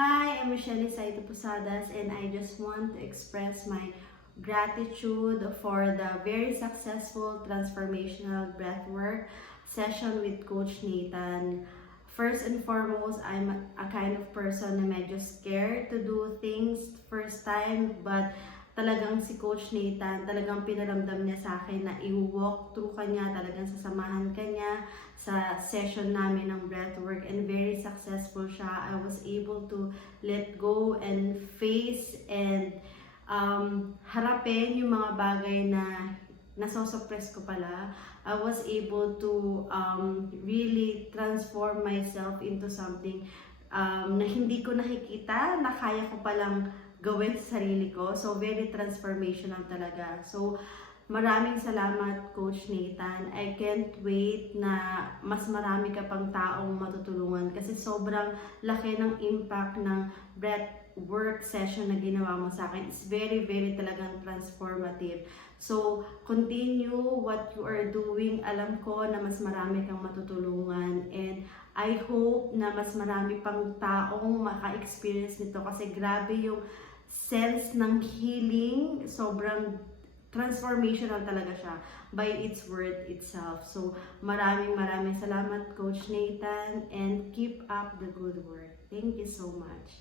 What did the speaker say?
Hi, I'm Michelle Saito Posadas, and I just want to express my gratitude for the very successful transformational breathwork session with Coach Nathan. First and foremost, I'm a kind of person na medyo scared to do things first time, but talagang si Coach Nathan, talagang pinaramdam niya sa akin na i-walk through kanya, talagang sasamahan kanya sa session namin ng breathwork, and very successful siya. I was able to let go and face and harapin yung mga bagay na nasosuppress ko pala. I was able to really transform myself into something na hindi ko nakikita, na kaya ko palang gawin sa sarili ko. So, very transformational talaga. So, maraming salamat, Coach Nathan. I can't wait na mas marami ka pang taong matutulungan kasi sobrang laki ng impact ng breath work session na ginawa mo sa akin. It's very, very talagang transformative. So, continue what you are doing. Alam ko na mas marami kang matutulungan, and I hope na mas marami pang taong maka-experience nito kasi grabe yung sense ng healing. Sobrang transformational talaga siya by its word itself. So, maraming salamat, Coach Nathan, and keep up the good work. Thank you so much.